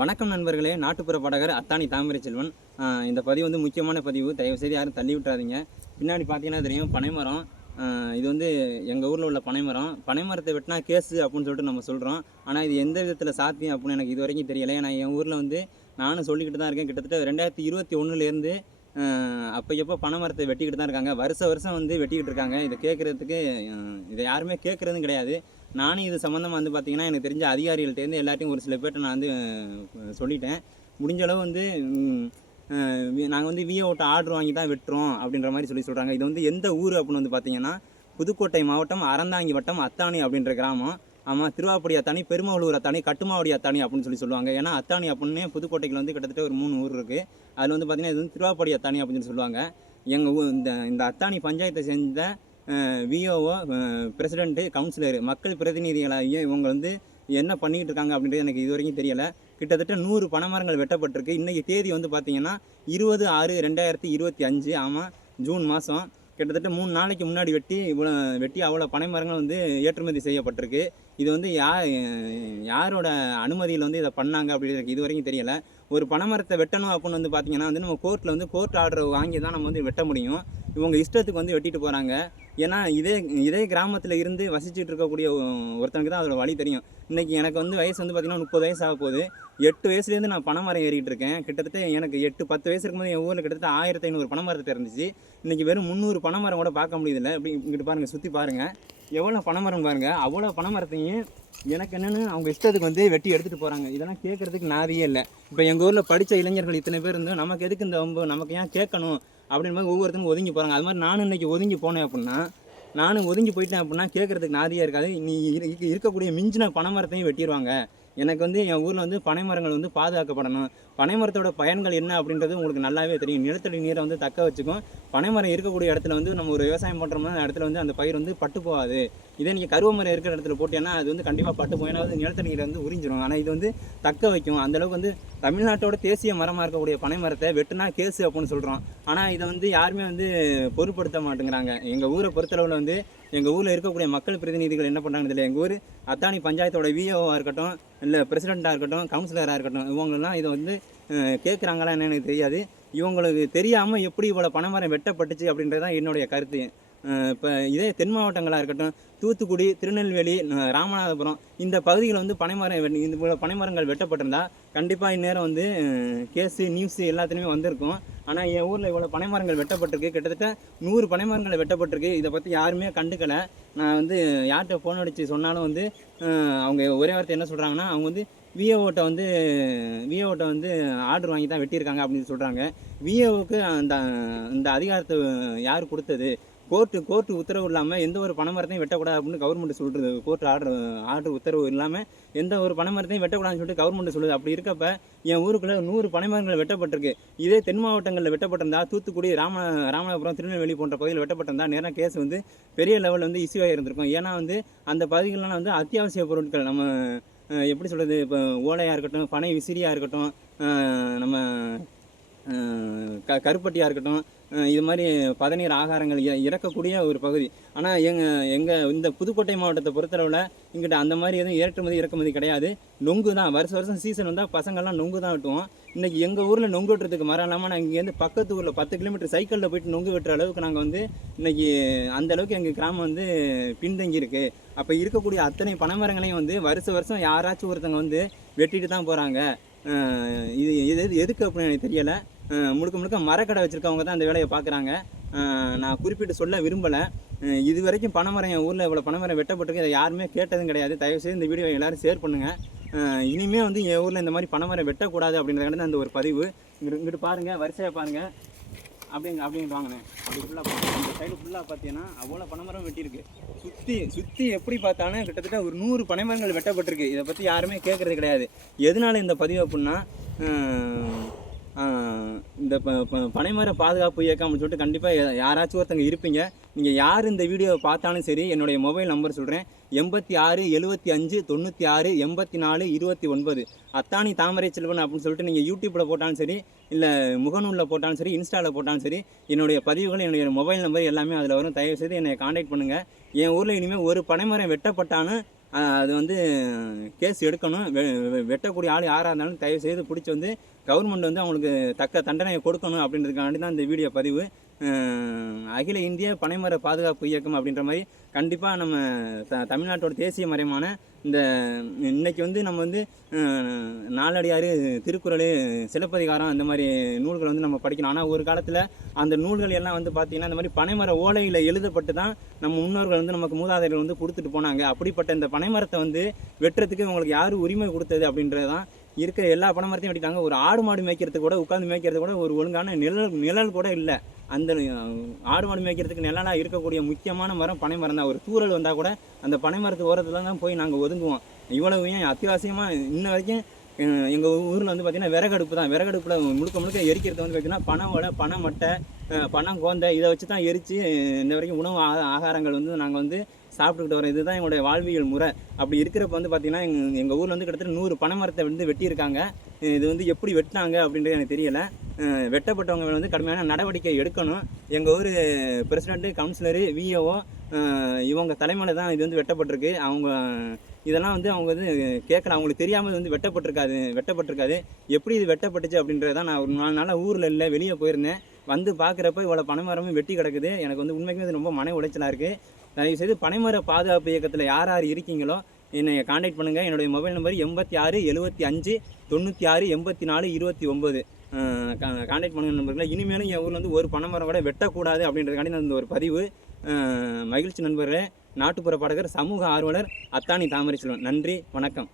வணக்கம் நண்பர்களே. நாட்டுப்புற பாடகர் அத்தானி தாமரை செல்வன். இந்த பதிவு வந்து முக்கியமான பதிவு. தயவு செய்து யாரும் தள்ளி விட்டுறாதீங்க. பின்னாடி பார்த்தீங்கன்னா தெரியும் பனைமரம். இது வந்து எங்கள் ஊரில் உள்ள பனைமரம். பனைமரத்தை வெட்டினா கேஸு அப்படின்னு சொல்லிட்டு நம்ம சொல்கிறோம் ஆனால் இது எந்த விதத்தில் சாத்தியம் அப்படின்னு எனக்கு இது வரைக்கும் தெரியல. ஏன்னா என் ஊரில் வந்து நானும் சொல்லிக்கிட்டு தான் இருக்கேன். கிட்டத்தட்ட ரெண்டாயிரத்தி இருபத்தி ஒன்றுலேருந்து அப்போ எப்போ பனைமரத்தை வெட்டிக்கிட்டு தான் இருக்காங்க? வருஷ வருஷம் வந்து வெட்டிக்கிட்டு இருக்காங்க. இதை கேட்குறதுக்கு இதை யாருமே கேட்குறதும் கிடையாது. நானும் இது சம்மந்தமாக வந்து பார்த்திங்கன்னா எனக்கு தெரிஞ்ச அதிகாரிகள்ட்டேருந்து எல்லாத்தையும் ஒரு சில பேர்ட்ட நான் வந்து சொல்லிட்டேன். முடிஞ்ச அளவு வந்து நாங்கள் வந்து விஏஓட்ட ஆர்டர் வாங்கி தான் வெட்டுறோம் அப்படின்ற மாதிரி சொல்லி சொல்கிறாங்க இது வந்து எந்த ஊர் அப்படின்னு வந்து பார்த்திங்கன்னா புதுக்கோட்டை மாவட்டம் அறந்தாங்கி வட்டம் அத்தானி அப்படின்ற கிராமம். ஆமாம் திருவாப்படி அத்தானி பெருமாவளூர் அத்தானி கட்டுமாவடி அத்தானி அப்படின்னு சொல்லி சொல்லுவாங்க. ஏன்னா அத்தானி அப்படின்னு புதுக்கோட்டைக்கு வந்து கிட்டத்தட்ட ஒரு மூணு ஊர் இருக்குது அதில் வந்து பார்த்தீங்கன்னா இது வந்து திருவாப்படி அத்தானி அப்படின்னு சொல்லி சொல்லுவாங்க. எங்கள் ஊர் இந்த இந்த அத்தானி பஞ்சாயத்தை சேர்ந்த விஓஓ பிரசிடெண்ட்டு கவுன்சிலர் மக்கள் பிரதிநிதிகளாகிய இவங்க வந்து என்ன பண்ணிக்கிட்டு இருக்காங்க அப்படின்றது எனக்கு இது வரைக்கும் தெரியலை. கிட்டத்தட்ட நூறு பனைமரங்கள் வெட்டப்பட்டிருக்கு. இன்றைக்கி தேதி வந்து பார்த்தீங்கன்னா இருபது ஆறு ரெண்டாயிரத்தி இருபத்தி அஞ்சு. ஆமாம் ஜூன் மாதம் கிட்டத்தட்ட மூணு நாளைக்கு முன்னாடி வெட்டி இவ்வளோ வெட்டி அவ்வளோ பனைமரங்கள் வந்து ஏற்றுமதி செய்யப்பட்டிருக்கு. இது வந்து யா யாரோட அனுமதியில் வந்து இதை பண்ணாங்க அப்படின்னு எனக்கு இது வரைக்கும் தெரியலை. ஒரு பனைமரத்தை வெட்டணும் அப்படின்னு வந்து பார்த்தீங்கன்னா வந்து நம்ம கோர்ட்டில் வந்து கோர்ட் ஆர்டர் வாங்கி தான் நம்ம வந்து வெட்ட முடியும். இவங்க இஷ்டத்துக்கு வந்து வெட்டிட்டு போகிறாங்க ஏன்னா இதே இதே கிராமத்தில் இருந்து வசிச்சுட்டு இருக்கக்கூடிய ஒருத்தனுக்கு தான் அதோட வழி தெரியும். இன்றைக்கி எனக்கு வந்து வயசு வந்து பார்த்திங்கன்னா முப்பது வயசு ஆக போகுது. எட்டு வயசுலேருந்து நான் பனைமரம் ஏறிட்டு இருக்கேன். கிட்டத்தட்ட எனக்கு எட்டு பத்து வயசு இருக்கும்போது என் ஊரில் கிட்டத்தட்ட ஆயிரத்தி ஐநூறு பனைமரத்தை இருந்துச்சு இன்றைக்கி வெறும் முந்நூறு பனைமரம் கூட பார்க்க முடியுதில்ல. இப்படி இங்கிட்டு பாருங்கள் சுற்றி பாருங்கள் எவ்வளோ பனைமரம் பாருங்கள் அவ்வளோ பனைமரத்தையும் எனக்கு என்னென்னு அவங்க இஷ்டத்துக்கு வந்து வெட்டி எடுத்துகிட்டு போகிறாங்க இதெல்லாம் கேட்குறதுக்கு நாதியே இல்லை. இப்போ எங்கள் ஊரில் படித்த இளைஞர்கள் இத்தனை பேர் இருந்தும் நமக்கு எதுக்கு இந்த வம்பு நமக்கு ஏன் கேட்கணும் அப்படின்னு மாதிரி ஒவ்வொருத்தரும் ஒதுங்கி போகிறாங்க அது மாதிரி நானும் இன்னைக்கு ஒதுங்கி போனேன் அப்படின்னா நானும் ஒதுங்கி போயிட்டேன் அப்படின்னா கேட்குறதுக்கு நாதியாக இருக்காது. நீ இருக்கக்கூடிய மிஞ்சின பனைமரத்தையும் வெட்டிடுவாங்க எனக்கு வந்து என் ஊரில் வந்து பனை மரங்கள் வந்து பாதுகாக்கப்படணும். பனை மரத்தோட பயன்கள் என்ன அப்படின்றது உங்களுக்கு நல்லாவே தெரியும். நிலத்தடி நீரை வந்து தக்க வச்சுக்கும். பனை மரம் இருக்கக்கூடிய இடத்துல வந்து நம்ம ஒரு விவசாயம் பண்ணுறோம்னா அந்த இடத்துல வந்து அந்த பயிர் வந்து பட்டு போகாது. இதே நீங்கள் கருவமரம் இருக்கிற இடத்துல போட்டீங்கன்னா அது வந்து கண்டிப்பாக பட்டு போய் ஏன்னா வந்து நிலத்தடி நீரை வந்து உறிஞ்சிரும். ஆனால் இது வந்து தக்க வைக்கும். அந்தளவுக்கு வந்து தமிழ்நாட்டோட தேசிய மரமாக இருக்கக்கூடிய பனை மரத்தை வெட்டுனா கேஸு அப்படின்னு சொல்கிறோம் ஆனால் இதை வந்து யாருமே வந்து பொருட்படுத்த மாட்டேங்கிறாங்க. எங்கள் ஊரை பொறுத்தளவில் வந்து எங்கள் ஊரில் இருக்கக்கூடிய மக்கள் பிரதிநிதிகள் என்ன பண்ணுறாங்க இதில் எங்கள் ஊர் அத்தானி பஞ்சாயத்தோட விஓவாக இருக்கட்டும் இல்லை பிரசிடெண்ட்டாக இருக்கட்டும் கவுன்சிலராக இருக்கட்டும் இவங்கெல்லாம் இதை வந்து கேட்குறாங்களா என்னன்னு எனக்கு தெரியாது. இவங்களுக்கு தெரியாமல் எப்படி இவ்வளோ பனைமரம் வெட்டப்பட்டுச்சு அப்படின்றது தான் என்னுடைய கருத்து. இப்போ இதே தென் மாவட்டங்களாக இருக்கட்டும் தூத்துக்குடி திருநெல்வேலி ராமநாதபுரம் இந்த பகுதியில் வந்து பனைமரம் இந்த பனைமரங்கள் வெட்டப்பட்டிருந்தா கண்டிப்பாக இந்நேரம் வந்து கேஸு நியூஸு எல்லாத்துலேயுமே வந்திருக்கும். ஆனால் என் ஊரில் இவ்வளோ பனைமரங்கள் வெட்டப்பட்டிருக்கு. கிட்டத்தட்ட நூறு பனைமரங்கள் வெட்டப்பட்டிருக்கு. இதை பற்றி யாருமே கண்டுக்கலை. நான் வந்து யார்கிட்ட ஃபோன் அடித்து சொன்னாலும் வந்து அவங்க ஒரே வார்த்தை என்ன சொல்கிறாங்கன்னா அவங்க வந்து விஏஓட்ட வந்து விஏஓட்ட வந்து ஆர்டர் வாங்கி தான் வெட்டியிருக்காங்க அப்படின்னு சொல்கிறாங்க விஏஓக்கு அந்த இந்த அதிகாரத்தை யார் கொடுத்தது? கோர்ட்டு கோர்ட்டு உத்தரவு இல்லாமல் எந்த ஒரு பனைமரத்தையும் வெட்டக்கூடாது அப்படின்னு கவர்மெண்ட் சொல்கிறது கோர்ட் ஆர்டர் ஆர்டர் உத்தரவு இல்லாமல் எந்த ஒரு பனைமரத்தையும் வெட்டக்கூடாதுன்னு சொல்லிட்டு கவர்மெண்ட் சொல்லுது. அப்படி இருக்கப்ப என் ஊருக்குள்ளே நூறு பனைமரங்கள் வெட்டப்பட்டிருக்கு. இதே தென் மாவட்டங்களில் வெட்டப்பட்டிருந்தா தூத்துக்குடி ராம ராமநாதபுரம் திருநெல்வேலி போன்ற பகுதியில் வெட்டப்பட்டிருந்தா நேராக கேஸ் வந்து பெரிய லெவலில் வந்து இஷ்யூ இருந்திருக்கும் ஏன்னா வந்து அந்த பகுதிகளெலாம் வந்து அத்தியாவசிய பொருட்கள். நம்ம எப்படி சொல்கிறது இப்போ ஓலையாக இருக்கட்டும் பனை விசிறியாக இருக்கட்டும் நம்ம க கருப்பட்டியாக இருக்கட்டும் இது மாதிரி பதநீர் ஆகாரங்கள் இறக்கக்கூடிய ஒரு பகுதி. ஆனால் எங்கள் எங்கள் இந்த புதுக்கோட்டை மாவட்டத்தை பொறுத்தளவில் இங்கிட்ட அந்த மாதிரி எதுவும் ஏற்றுமதி இறக்குமதி கிடையாது. நொங்கு தான் வருஷம் வருஷம் சீசன் வந்தால் பசங்கள்லாம் நொங்கு தான் வெட்டுவோம். இன்றைக்கி எங்கள் ஊரில் நொங்கு வெட்டுறதுக்கு மரம் இல்லாமல் நாங்கள் இங்கேருந்து பக்கத்து ஊரில் பத்து கிலோமீட்டர் சைக்கிளில் போயிட்டு நொங்கு வெட்டுற அளவுக்கு நாங்கள் வந்து இன்றைக்கி அந்த அளவுக்கு எங்கள் கிராமம் வந்து பின்தங்கி இருக்குது அப்போ இருக்கக்கூடிய அத்தனை பனைமரங்களையும் வந்து வருஷம் வருஷம் யாராச்சும் ஒருத்தங்க வந்து வெட்டிட்டு தான் போகிறாங்க இது இது எது- எதுக்கு அப்படின்னு எனக்கு தெரியலை. முழுக்க முழுக்க மரக்கடை வச்சுருக்கவங்க தான் அந்த வேலையை பார்க்குறாங்க. நான் குறிப்பிட்டு சொல்ல விரும்பலை. இது வரைக்கும் பனைமரம் என் ஊரில் இவ்வளோ பனைமரம் வெட்டப்பட்டிருக்கு. இதை யாருமே கேட்டதும் கிடையாது. தயவுசெய்து இந்த வீடியோ எல்லோரும் ஷேர் பண்ணுங்கள் இனிமேல் வந்து என் ஊரில் இந்த மாதிரி பனைமரம் வெட்டக்கூடாது அப்படின்றதுக்கான அந்த ஒரு பதிவு. இங்கிட்டு இங்கிட்டு பாருங்கள் வரிசையாக பாருங்கள் அப்படிங்க அப்படின்னு வாங்கினேன். அப்படி ஃபுல்லாக இந்த சைடு ஃபுல்லாக பார்த்தீங்கன்னா அவ்வளோ பனைமரம் வெட்டியிருக்கு. சுற்றி சுற்றி எப்படி பார்த்தாலும் கிட்டத்தட்ட ஒரு நூறு பனைமரங்கள் வெட்டப்பட்டிருக்கு. இதை பற்றி யாருமே கேட்குறது கிடையாது. எதனால இந்த பதிவு அப்படின்னா இந்த ப ப- பனைமர பாதுகாப்பு இயக்கம் அப்படின்னு சொல்லிட்டு கண்டிப்பாக யாராச்சும் ஒருத்தங்க இருப்பீங்க. நீங்கள் யார் இந்த வீடியோவை பார்த்தாலும் சரி என்னுடைய மொபைல் நம்பர் சொல்கிறேன் எண்பத்தி ஆறு எழுபத்தி அஞ்சு தொண்ணூற்றி ஆறு எண்பத்தி நாலு இருபத்தி ஒன்பது. அத்தானி தாமரை செல்வன் அப்படின்னு சொல்லிட்டு நீங்கள் யூடியூப்பில் போட்டாலும் சரி இல்லை முகநூலில் போட்டாலும் சரி இன்ஸ்டாவில் போட்டாலும் சரி என்னுடைய பதிவுகள் என்னுடைய மொபைல் நம்பர் எல்லாமே அதில் வரும். தயவு செய்து என்னை காண்டாக்ட் பண்ணுங்கள் என் ஊரில் இனிமேல் ஒரு பனைமரம் வெட்டப்பட்டாலும் அது வந்து கேஸ் எடுக்கணும். வெ- வெ- வெட்டக்கூடிய ஆள் யாராக இருந்தாலும் தயவு செய்து பிடிச்சி வந்து கவர்மெண்ட் வந்து அவங்களுக்கு தக்க தண்டனையை கொடுக்கணும் அப்படின்றதுக்காண்டி தான் இந்த வீடியோ பதிவு. அகில இந்திய பனைமர பாதுகாப்பு இயக்கம் அப்படின்ற மாதிரி கண்டிப்பாக நம்ம த தமிழ்நாட்டோட தேசிய மரமான இந்த இன்னைக்கு வந்து நம்ம வந்து அஹ், நாலடியார் திருக்குறள் சிலப்பதிகாரம் அந்த மாதிரி நூல்கள் வந்து நம்ம படிக்கணும். ஆனால் ஒரு காலத்தில் அந்த நூல்கள் எல்லாம் வந்து பார்த்திங்கன்னா இந்த மாதிரி பனைமர ஓலையில் எழுதப்பட்டு தான் நம்ம முன்னோர்கள் வந்து நமக்கு மூதாதையர்கள் வந்து கொடுத்துட்டு போனாங்க. அப்படிப்பட்ட இந்த பனைமரத்தை வந்து வெட்டுறதுக்கு உங்களுக்கு யார் உரிமை கொடுத்தது அப்படின்றது தான் இருக்கிற எல்லா பனைமரத்தையும் வெட்டிட்டாங்க. ஒரு ஆடு மாடு மேய்க்கிறதுக்கு கூட உட்காந்து மேய்க்கிறது கூட ஒரு ஒழுங்கான நிழல் நிழல் கூட இல்லை. அந்த ஆடு மாடு மேய்க்கிறதுக்கு நிழலாக இருக்கக்கூடிய முக்கியமான மரம் பனை மரம் தான். ஒரு தூறல் வந்தால் கூட அந்த பனை மரத்து ஓரத்தில் தான் போய் நாங்கள் ஒதுங்குவோம். இவ்வளவு ஏன் அத்தியாவசியமாக இன்ன வரைக்கும் எங்கள் ஊரில் வந்து பார்த்திங்கன்னா விறகடுப்பு தான். விறகடுப்பில் முழுக்க முழுக்க எரிக்கிறது வந்து பார்த்திங்கன்னா பனை பனை மட்டை பனம் கோந்தை இதை வச்சு தான் எரித்து இன்ன வரைக்கும் உணவு ஆகாரங்கள் வந்து நாங்கள் வந்து சாப்பிட்டுக்கிட்டு வரோம். இதுதான் எங்களுடைய வாழ்வியல் முறை. அப்படி இருக்கிறப்ப வந்து பார்த்திங்கன்னா எங்கள் எங்கள் ஊரில் வந்து கிட்டத்தட்ட நூறு பனை மரத்தை வந்து வெட்டியிருக்காங்க. இது வந்து எப்படி வெட்டினாங்க அப்படின்றது எனக்கு தெரியலை. வெட்டப்பட்டவங்க வந்து கடுமையான நடவடிக்கை எடுக்கணும். எங்கள் ஊர் பிரசிடெண்ட்டு கவுன்சிலரு விஓஓ இவங்க தலைமையில் தான் இது வந்து வெட்டப்பட்டிருக்கு. அவங்க இதெல்லாம் வந்து அவங்க வந்து கேட்கல அவங்களுக்கு தெரியாமல் இது வந்து வெட்டப்பட்டிருக்காது வெட்டப்பட்டிருக்காது. எப்படி இது வெட்டப்பட்டுச்சு அப்படின்றது தான் நான் ஒரு நாலு நாளாக ஊரில் இல்லை வெளியே போயிருந்தேன். வந்து பார்க்குறப்ப இவ்வளோ பனைமரமும் வெட்டி கிடக்குது. எனக்கு வந்து உண்மைக்குமே இது ரொம்ப மன உளைச்சலாக இருக்குது தயவுசெய்து பனைமர பாதுகாப்பு இயக்கத்தில் யார் யார் இருக்கீங்களோ என்னை காண்டாக்ட் பண்ணுங்கள் என்னுடைய மொபைல் நம்பர் எண்பத்தி ஆறு எழுபத்தி அஞ்சு தொண்ணூற்றி ஆறு எண்பத்தி நாலு இருபத்தி ஒம்பது கான்டாக்ட் பண்ணுங்க நண்பர்களே. இனிமேலும் என் ஊரில் வந்து ஒரு பனைமரம் கூட வெட்டக்கூடாது அப்படின்றதுக்காண்டி நான் இந்த ஒரு பதிவு மகிழ்ச்சி நண்பர்களே. நாட்டுப்புற பாடகர் சமூக ஆர்வலர் அத்தானி தாமரை செல்வன் நன்றி வணக்கம்.